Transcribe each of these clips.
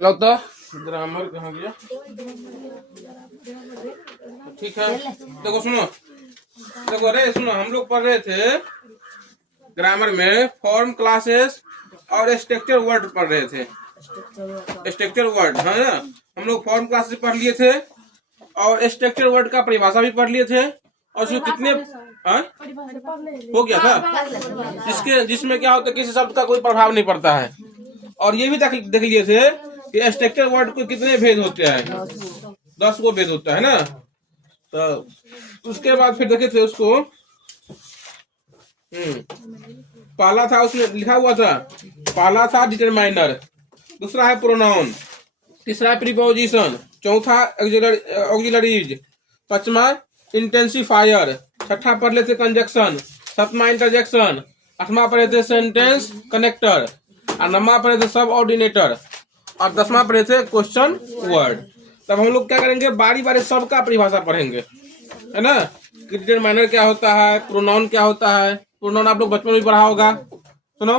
लो तो ग्रामर कहाँ गया? ठीक है, देखो सुनो, देखो अरे सुनो, हम लोग पढ़ रहे थे ग्रामर में फॉर्म क्लासेस और स्ट्रक्चर वर्ड पढ़ रहे थे। स्ट्रक्चर वर्ड है ना, हम लोग फॉर्म क्लासेस पढ़ लिए थे और स्ट्रक्चर वर्ड का परिभाषा भी पढ़ लिए थे। और उसमें कितने हो गया था जिसमें क्या होता है, किसी शब्द का कोई प्रभाव नहीं पड़ता है। और ये भी देख लिए थे कि स्ट्रक्चर वर्ड को कितने भेद होते हैं, 10 को भेद होता है ना। तो उसके बाद फिर देखे थे उसको, पहला था उसमें लिखा हुआ था, पहला था डिटरमाइनर, दूसरा है प्रोनाउन, तीसरा है प्रीपोजिशन, चौथा ऑक्सिलरीज, पांचवा इंटेंसिफायर, छठा पढ़ लेते कंजक्शन, सातवां इंटरजेक्शन, आठवां पढ़े थे सेंटेंस कनेक्टर, और नौवां पढ़े थे सब ऑर्डिनेटर, और 10वां पढ़े थे क्वेश्चन वर्ड। तब हम लोग क्या करेंगे, बारी बारी सबका परिभाषा पढ़ेंगे, है ना। डिटरमाइनर क्या होता है, प्रोनाउन क्या होता है। प्रोनाउन आप लोग बचपन में पढ़ा होगा। सुनो,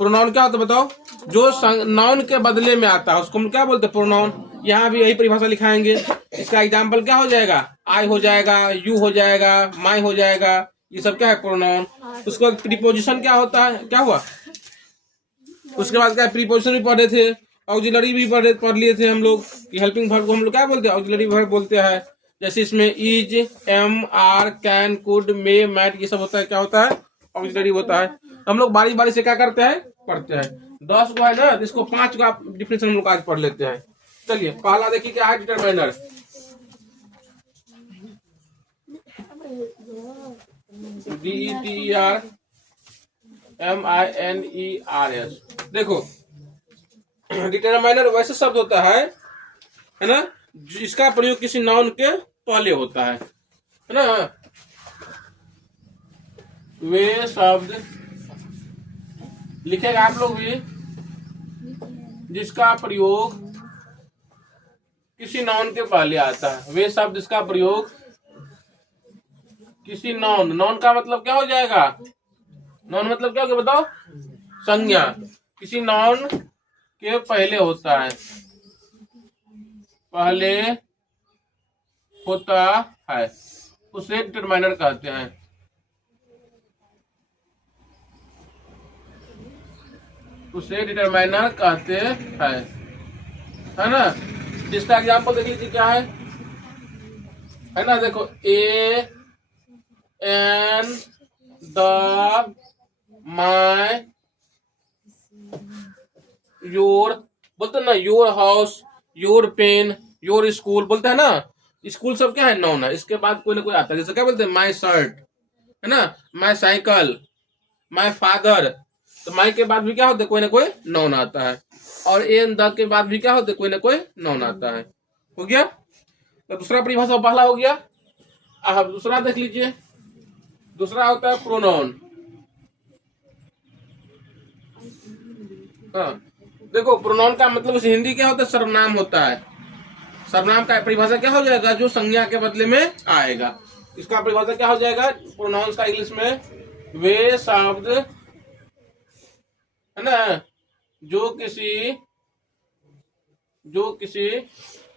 प्रोनाउन क्या होता है बताओ? जो नाउन के बदले में आता है उसको हम क्या बोलते हैं, प्रोनाउन। यहाँ भी यही परिभाषा लिखाएंगे। इसका एग्जाम्पल क्या हो जाएगा, आई हो जाएगा, यू हो जाएगा, माई हो जाएगा, ये सब क्या है, प्रोनाउन। उसके बाद प्रीपोजिशन क्या होता है, क्या हुआ, उसके बाद क्या प्रीपोजिशन भी पढ़े थे, ऑक्सिलरी भी पढ़ लिए थे हम लोग। हेल्पिंग वर्ब को हम लोग क्या बोलते हैं, ऑक्सिलरी वर्ब बोलते हैं। जैसे इसमें is, am, are, can, could, may, might, ये सब होता है, क्या होता है, ऑक्सिलरी होता है। हम लोग बारी बारी से क्या करते हैं, पढ़ते हैं। 10 को है ना, इसको 5 का डिफिनेशन हम लोग आज पढ़ लेते हैं। चलिए पहला देखिए क्या है, डिटरमाइनर। DETERMINERS। देखो, डिटरमाइनर वैसे शब्द होता है ना, जिसका प्रयोग किसी नाउन के पहले होता है ना। वे शब्द लिखेगा आप लोग भी, जिसका प्रयोग किसी नाउन के पहले आता है। वे शब्द जिसका प्रयोग किसी नाउन, नाउन का मतलब क्या हो जाएगा, नाउन मतलब क्या हो गया बताओ, संज्ञा, किसी नाउन के पहले होता है, पहले होता है, उसे डिटरमाइनर कहते हैं। उसे डिटरमाइनर कहते हैं, है ना। जिसका एग्जाम्पल देख लीजिए क्या है ना। देखो, a an the my your बोलते हैं ना, your house, your pen, your school बोलते हैं ना। स्कूल सब क्या है, नाउन है। इसके बाद कोई ना कोई आता है, जैसे क्या बोलते हैं, माई शर्ट, है ना, माई साइकिल, माई फादर। तो माई के बाद भी क्या होता है, कोई ना कोई नाउन आता है। और एन द के बाद भी क्या होता है, कोई ना कोई नाउन आता है। हो गया, तो दूसरा परिभाषा पहला हो गया। अब दूसरा देख लीजिए, दूसरा होता है प्रोनाउन। हाँ, देखो प्रोनाउन का मतलब हिंदी क्या होता है, सर्वनाम होता है। सर्वनाम का परिभाषा क्या हो जाएगा, जो संज्ञा के बदले में आएगा। इसका परिभाषा क्या हो जाएगा, प्रोनाउंस का इंग्लिश में, वे शब्द, है ना, जो किसी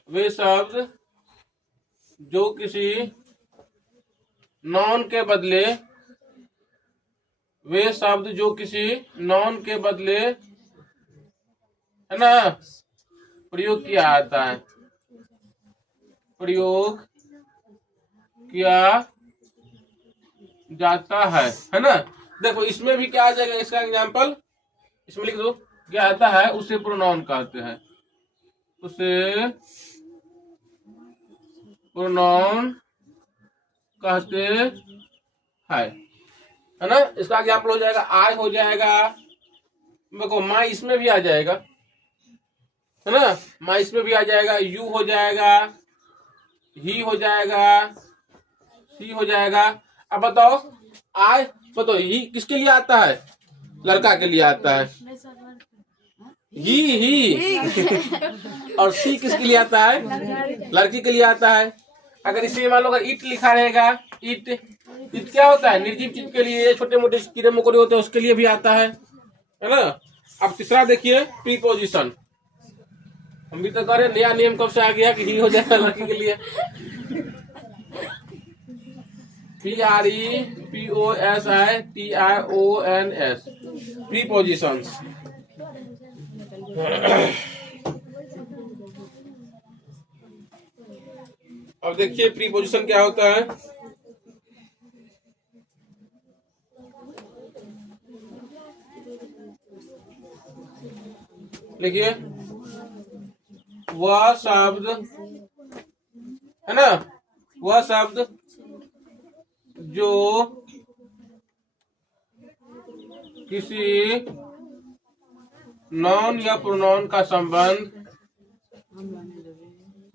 वे शब्द जो किसी नाउन के बदले, वे शब्द जो किसी नाउन के बदले, है ना, प्रयोग किया जाता है, प्रयोग किया जाता है ना। देखो इसमें भी क्या आ जाएगा, इसका एग्जांपल इसमें लिख दो, क्या आता है, उसे प्रोनाउन कहते हैं, उसे प्रोनाउन कहते हैं, है ना। इसका एग्जांपल हो जाएगा, आई हो जाएगा, देखो माई इसमें भी आ जाएगा, है ना, माई इसमें भी आ जाएगा, यू हो जाएगा, ही हो जाएगा, सी हो जाएगा। अब बताओ, आई बताओ, ही किसके लिए आता है, लड़का के लिए आता है, ही और सी किसके लिए आता है, लड़की के लिए आता है। अगर इसे मान लो अगर इट लिखा रहेगा, इट क्या होता है, निर्जीव चीज के लिए, छोटे मोटे कीड़े मकोड़े होते हैं उसके लिए भी आता है ना। अब तीसरा देखिए, प्रीपोजिशन। हम भी तो करें, नया नियम कब से आ गया कि ही हो जाएगा लड़की के लिए। PREPOSITIONS prepositions. अब देखिए प्रीपोजिशन क्या होता है। देखिए वह शब्द है ना, वह शब्द जो किसी नाउन या प्रोनाउन का संबंध,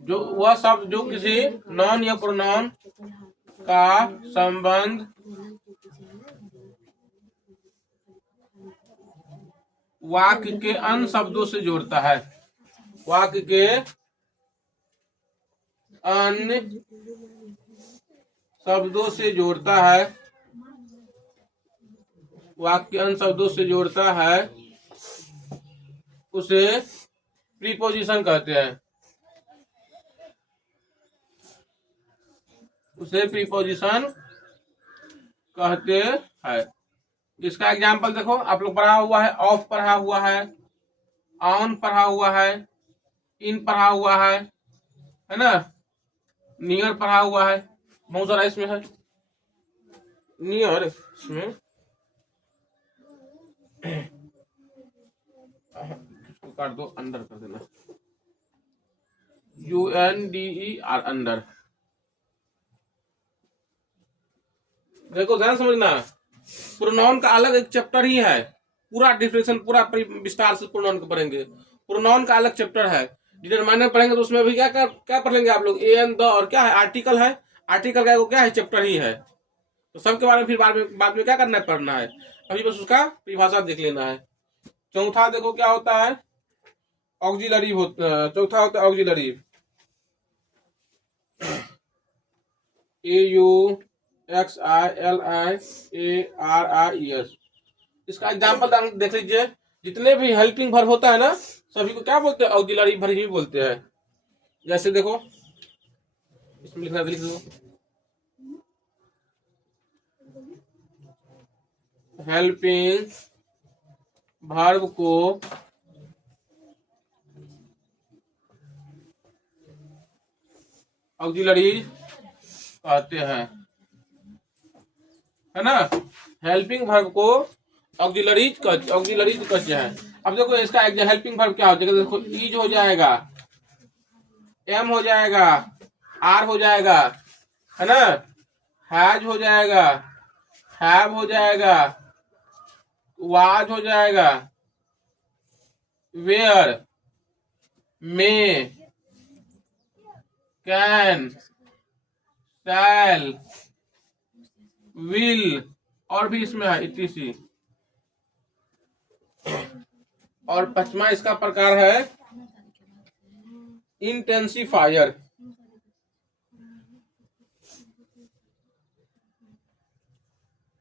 जो वह शब्द जो किसी नाउन या प्रोनाउन का संबंध वाक्य के अन्य शब्दों से जोड़ता है, वाक्य के अन्य शब्दों से जोड़ता है, वाक्य अन्य शब्दों से जोड़ता है, उसे प्रीपोजिशन कहते हैं, उसे प्रीपोजिशन कहते हैं। इसका एग्जाम्पल देखो, आप लोग पढ़ा हुआ है, ऑफ पढ़ा हुआ है, ऑन पढ़ा हुआ है, इन पढ़ा हुआ है ना, नियर पढ़ा हुआ है, बहुत सारा इसमें है नियर, इसमें काट दो, अंडर कर देना, UNDER अंडर। देखो ध्यान समझना, प्रोनाउन का अलग एक चैप्टर ही है, पूरा डिफिनेशन पूरा विस्तार से प्रोनाउन को पढ़ेंगे। प्रोनाउन का अलग चैप्टर है, डिटरमाइनर पढ़ेंगे तो उसमें भी क्या पढ़ लेंगे आप लोग, एन द, और क्या है आर्टिकल है, आर्टिकल का क्या है चैप्टर ही है। तो सबके बारे में फिर बाद में क्या करना है, पढ़ना है, अभी बस उसका परिभाषा देख लेना है। चौथा देखो क्या होता है, ऑक्सिलरी चौथा होता है ऑक्सिलरी, AUXILIARIES। इसका एग्जाम्पल देख लीजिए, जितने भी हेल्पिंग वर्ब होता है ना, सभी को क्या बोलते हैं, ऑक्सिलरी वर्ब ही बोलते हैं। जैसे देखो इसमें लिखना, लिख दो, हेल्पिंग वर्ब को ऑक्सिलरी कहते हैं, है ना, हेल्पिंग वर्ब को ऑक्सिलरीज कहते हैं। अब देखो इसका हेल्पिंग वर्ब क्या हो जाएगा, देखो इज हो जाएगा, एम हो जाएगा, आर हो जाएगा, है ना, हैज हो जाएगा, हैव हो जाएगा, वाज हो जाएगा, were, may, can, shall, will, और भी इसमें है इटीसी। और पांचवा इसका प्रकार है इंटेंसिफायर,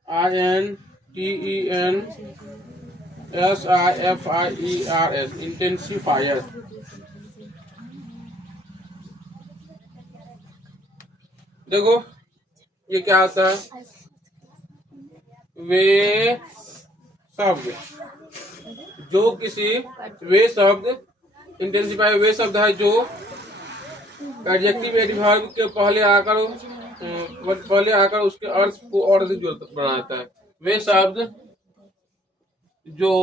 INTENSIFIERS इंटेंसिफायर। देखो ये क्या होता है, वे शब्द जो किसी, वे शब्द, इंटेंसिफायर वे शब्द है जो एडजेक्टिव एडवर्ब के पहले आकर उसके अर्थ को और अधिक बना देता है। वे शब्द जो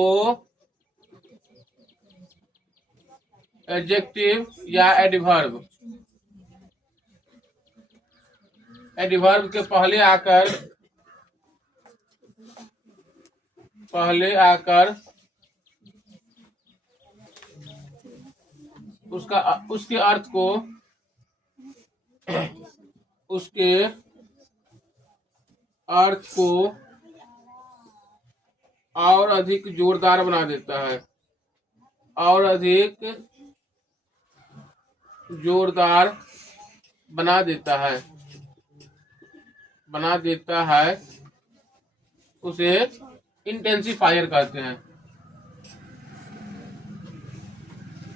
एडजेक्टिव या एडवर्ब के पहले आकर उसके अर्थ को, उसके अर्थ को और अधिक जोरदार बना देता है, और अधिक जोरदार बना देता है, उसे इंटेंसिफायर कहते हैं।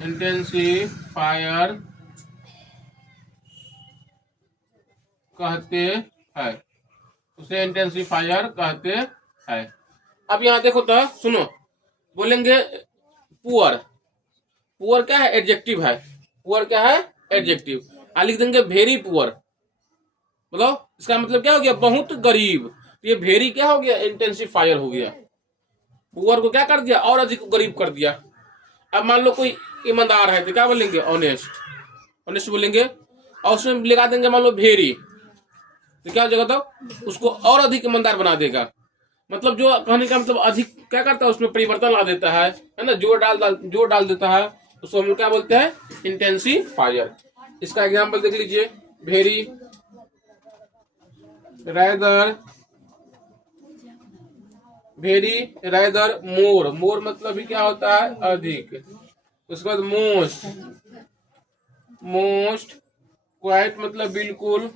इंटेंसिफायर कहते हैं, उसे इंटेंसिफायर कहते हैं। अब यहां देखो तो सुनो, बोलेंगे पुअर। पुअर क्या है? एडजेक्टिव है। पुअर क्या है? एडजेक्टिव। लिख देंगे वेरी पुअर। मतलब इसका मतलब क्या हो गया? बहुत गरीब। ये वेरी क्या हो गया? इंटेंसिफायर हो गया। पुअर को क्या कर दिया? और अधिक गरीब कर दिया। अब मान लो कोई ईमानदार है तो क्या बोलेंगे? ऑनेस्ट। ऑनेस्ट बोलेंगे। और उसमें लगा देंगे मान लो वेरी, तो क्या हो जाएगा? तो उसको और अधिक ईमानदार बना देगा। मतलब जो कहने का मतलब अधिक क्या करता है? उसमें परिवर्तन ला देता है ना, जोर डाल देता है, उसको हम क्या बोलते हैं? इंटेंसिफायर। इसका एग्जांपल देख लीजिए। वेरी, रैदर, वेरी, रैदर, मोर। मोर मतलब भी क्या होता है? अधिक। उसके बाद मोस्ट, मोस्ट, क्वाइट मतलब बिल्कुल,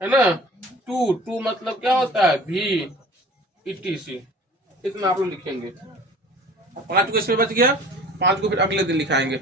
है ना। टू, टू मतलब क्या होता है? भी, etc। इतना आप लोग लिखेंगे। 5 को इसमें बच गया, 5 को फिर अगले दिन लिखाएंगे।